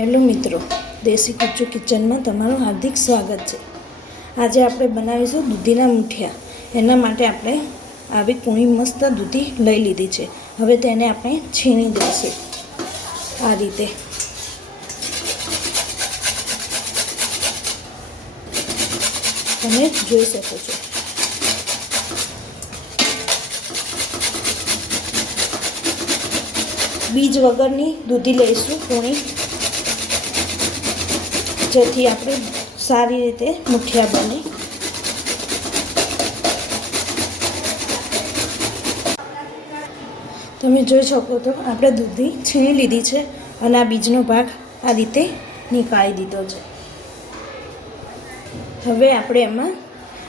Hello મિત્રો, દેશી કુચ્ચુ કિચનમાં તમારું હાર્દિક સ્વાગત છે. આજે આપણે બનાવીશું દૂધીના મૂઠિયા. એના માટે આપણે આવી કૂણી મસ્ત દૂધી લઈ લીધી છે. હવે તેને આપણે છીણી દઈશું. આ રીતે. તમે જોઈ શકો છો. બીજ વગરની દૂધી લઈશું કૂણી જેથી આપણે સારી રીતે મુઠિયા બને. તમે જોઈ શકો તો આપણે દૂધી છીણી લીધી છે અને આ બીજનો ભાગ આ રીતે નીકાળી દીધો છે. હવે આપણે એમાં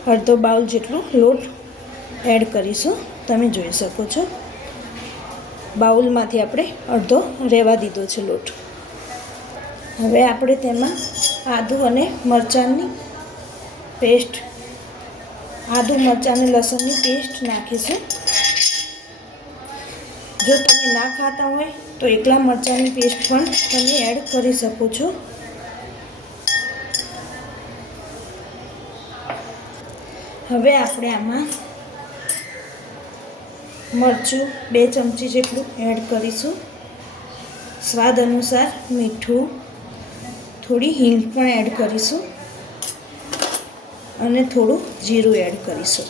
અડધો બાઉલ જેટલો લોટ એડ કરીશું. તમે જોઈ શકો છો. બાઉલમાંથી આપણે અડધો રહેવા દીધો છે લોટ. હવે આપણે તેમાં આદુ અને મરચાંની પેસ્ટ, આદુ, મરચાં અને લસણની પેસ્ટ નાખીશું. જો તમે ના ખાતા હોય તો એકલા મરચાંની પેસ્ટ પણ તમે એડ કરી શકો છો. હવે આપણે આમાં મરચું બે ચમચી જેટલું એડ કરીશું. સ્વાદ અનુસાર મીઠું થોડી હિંગ પણ એડ કરીશું. અને થોડું જીરું એડ કરીશું.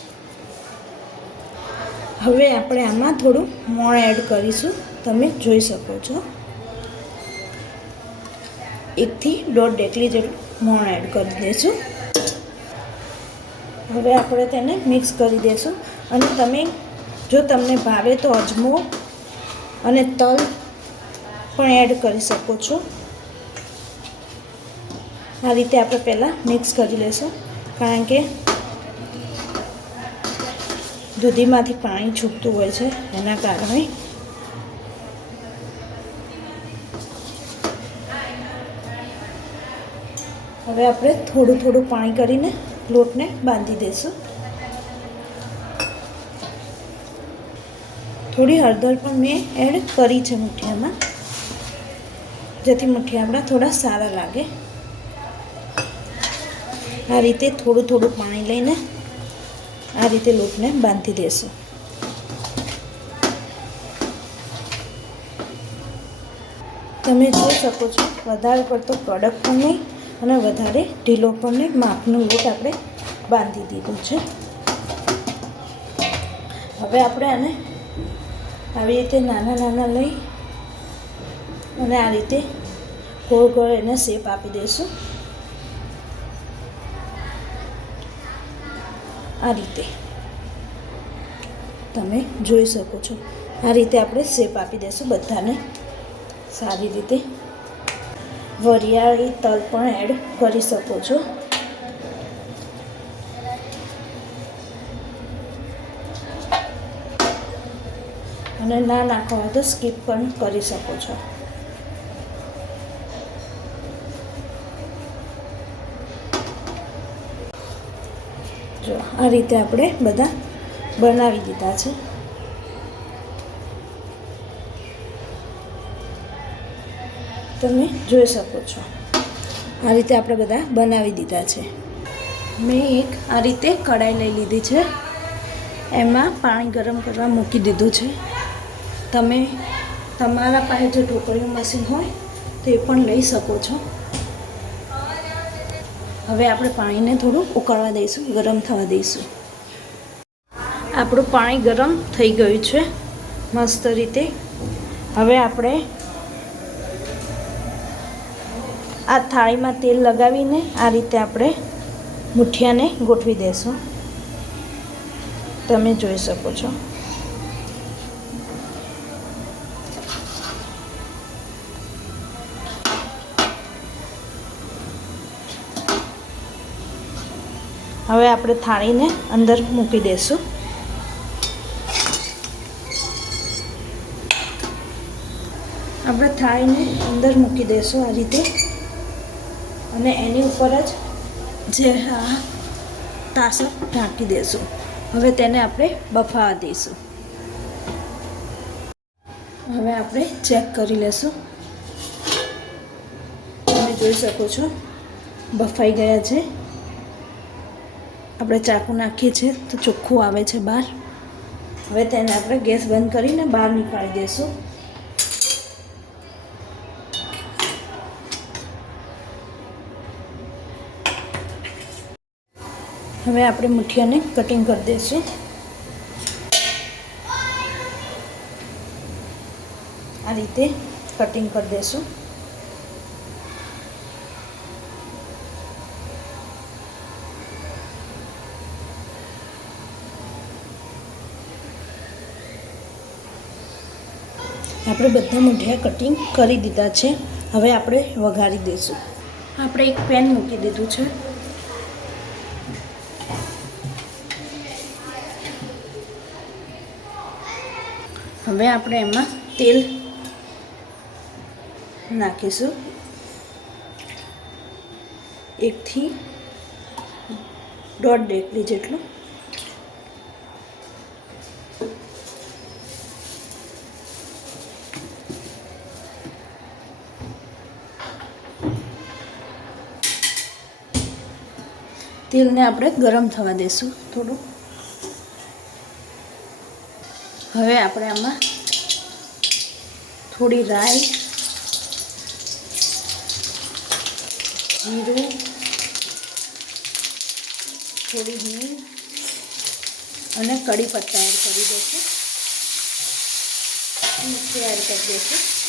હવે આપણે આમાં થોડું મોણ એડ કરીશું. તમે જોઈ શકો છો. એકથી દોઢ ડેકલી જેટલું મોણ એડ કરી દઈશું. હવે આપણે તેને મિક્સ કરી દઈશું. અને તમે જો તમને ભાવે તો અજમો અને તલ પણ એડ કરી શકો છો. આ રીતે આપણે પહેલાં મિક્સ કરી લઈશું કારણ કે દૂધીમાંથી પાણી છૂટતું હોય છે, એના કારણે હવે આપણે થોડું થોડું પાણી કરીને લોટને બાંધી દઈશું. થોડી હળદર પણ મેં એડ કરી છે મુઠિયામાં, જેથી મુઠિયા આપણા થોડા સારા લાગે. આ રીતે થોડું થોડું પાણી લઈને આ રીતે લોટને બાંધી દેશું. તમે જોઈ શકો છો, વધારે પડતો પ્રોડક્ટ પણ નહીં અને વધારે ઢીલો પણ નહીં. માપનો લોટ આપણે બાંધી દીધો છે. હવે આપણે આને આવી રીતે નાના નાના લઈ અને આ રીતે ગોળ ગોળ એને શેપ આપી દઈશું. આ રીતે. તમે જોઈ શકો છો. આ રીતે આપણે શેપ આપી દઈશું બધાને. સારી રીતે. વરિયાળી તલ પણ એડ કરી શકો છો. અને ના નાખવા હોય તો સ્કીપ પણ કરી શકો છો. જો, આ રીતે આપણે બધા બનાવી દીધા છે. તમે જોઈ શકો છો. આ રીતે આપણે બધા બનાવી દીધા છે. મેં એક આ રીતે કઢાઈ લઈ લીધી છે. એમાં પાણી ગરમ કરવા મૂકી દીધું છે. તમે તમારા પાસે જે ઢોકળીનું મશીન હોય, તો પણ લઈ શકો છો. હવે આપણે પાણીને થોડું ઉકળવા દઈશું, ગરમ થવા દઈશું. આપણું પાણી ગરમ થઈ ગયું છે, મસ્ત રીતે. હવે આપણે આ થાળીમાં તેલ લગાવીને આ રીતે આપણે મુઠિયાને ગોઠવી દેશું. તમે જોઈ શકો છો. હવે આપણે થાળીને અંદર મૂકી દઈશું આપણે થાળીને અંદર મૂકી દઈશું આ રીતે. અને એની ઉપર જ જે આ તાસર ઢાંકી દઈશું હવે તેને આપણે બફાવા દઈશું. હવે આપણે ચેક કરી લેશું. જોઈ શકો છો, બફાઈ ગયા છે. આપણે ચાકુ નાખીએ છીએ તો ચોખ્ખું આવે છે બહાર. હવે તેને આપણે ગેસ બંધ કરીને બહાર નીકાળી દઈશું. હવે આપણે મુઠિયાને કટિંગ કરી દઈશું. આ રીતે કટિંગ કરી દઈશું. આપણે બધા મૂઠિયા કટિંગ કરી દીધા છે. હવે આપણે વઘારી દઈશું. આપણે એક પેન મૂકી દીધું છે. હવે આપણે એમાં તેલ નાખીશું. એકથી દોઢ ડેકલી જેટલું. તેલને આપણે ગરમ થવા દઈશું થોડું. હવે આપણે આમાં થોડી રાઈ, જીરું, થોડી હિંગ અને કડી પત્તા એડ કરી દઈશું. એડ કરી દઈશું.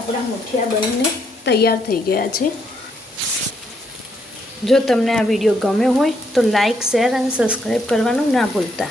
આપણા મુઠિયા બનીને તૈયાર થઈ ગયા છે. જો તમને આ વીડિયો ગમ્યો હોય તો લાઇક શેર અને સબસ્ક્રાઈબ કરવાનું ના ભૂલતા.